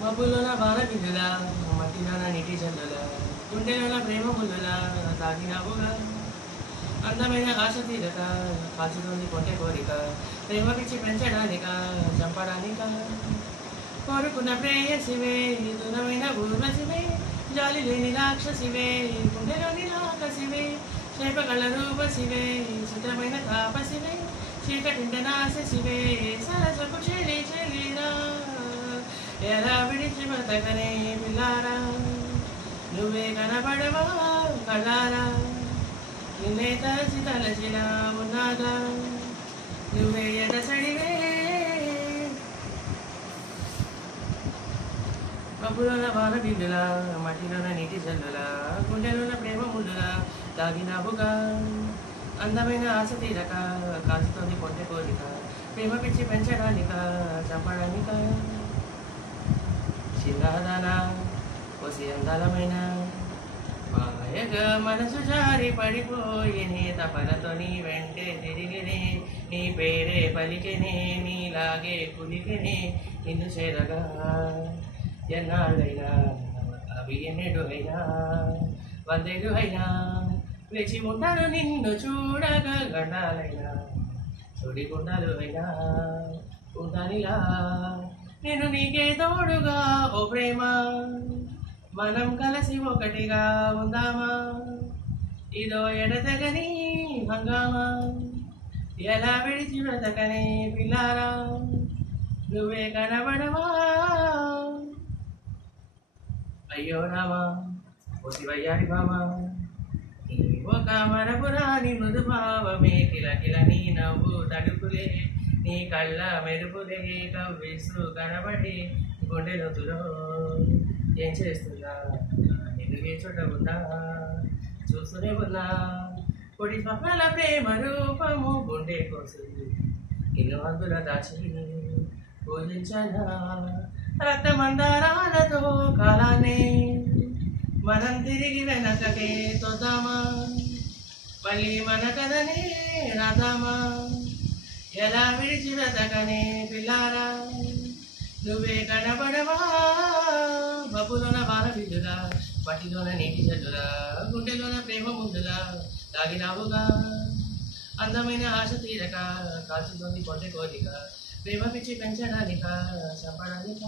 మబ్బులోన వాన బిందుల మట్టిలోన నీటి జల్లుల గుండెలోన ప్రేమ ముల్లుల తాగినావుగా అందమైన ఆశ తీరక కాచుతోంది కొంటె కోరిక ప్రేమ పిచ్చి పెంచడానిక చంపడానిక కోరుకున్న ప్రేయసివే దూరమైన ఊర్వశివే జాలి లేని రాక్షసివే గుండెలోని రాకసివే చేపగల రూపసివే చిత్రమైన తాపసివే చీకటింట నాశసివే సరసపు చెలి చెలిరా ఎలా విడిచి బతకనే పిల్లారా నువ్వే కనపడవా కళ్ళారా నిన్నే తలచి తలచిలా ఉన్నాగా నువ్వే ఎడసడివే మబ్బులోన వాన బిల్లుల మట్టిలోన నీటి జల్లుల గుండెలోన ప్రేమ ముళ్ళుల తాగినావుగా అందమైన ఆశ తీరక కాచుతోంది కొంటె కోరిక ప్రేమ పిచ్చి పెంచడానిక చంపడానిక చిన్నదానా కొసి అందలమైన మాయగా మనసు జారి పడిపోయినే తపనతో నీ వెంటే తిరిగినే నీ పేరే పలికినే నీలాగే కులికినే నిన్ను చేరగా ఎన్నాళ్ళైనా అవి ఎన్నెడు అయినా వందేడు అయినా వేచి ఉంటాను నిన్ను చూడగా గండాలైనా చొడి గుండాలు అయినా ఉంటానిలా నేను నీకే తోడుగా ఓ ప్రేమ మనం కలిసి ఒకటిగా ఉందామా ఇదో ఎడతెగని హంగామా ఎలా విడిచి బ్రతకనే పిల్లారా నువ్వే కనబడవా అయ్యో రామా ఓ శివయ్యారి బామా ఒక మరపురాని మృదు భావమే కిలకిల నీ నవ్వు తడుపులే నీ కళ్ళ మెరుపులే కవ్విస్తూ కనబడి గుండె నొతులో ఏం చేస్తున్నా ఎందుకే చోట ఉన్నా చూస్తూనే ఉన్నా పొడి స్వప్నాల ప్రేమ రూపము గుండె కోసం ఇల్లు అందుల దాచి పూజించనా రక్తమందారాలతో కాలాన్ని మనం తిరిగి వెనకకే తోద్దామా మళ్ళీ మన కథనే రాదామా ఎలా విడిచి బ్రతకనే పిల్లారా నువ్వే కనబడవా మబ్బులోన వాన బిల్లులా పట్టిలోన నీటి జల్లులా గుండెలోన ప్రేమ ముందులా తాగినావుగా అందమైన ఆశ తీరక కాచుతోంది కొంటె కోరిక ప్రేమ పిచ్చి పెంచడానిక చంపడానిక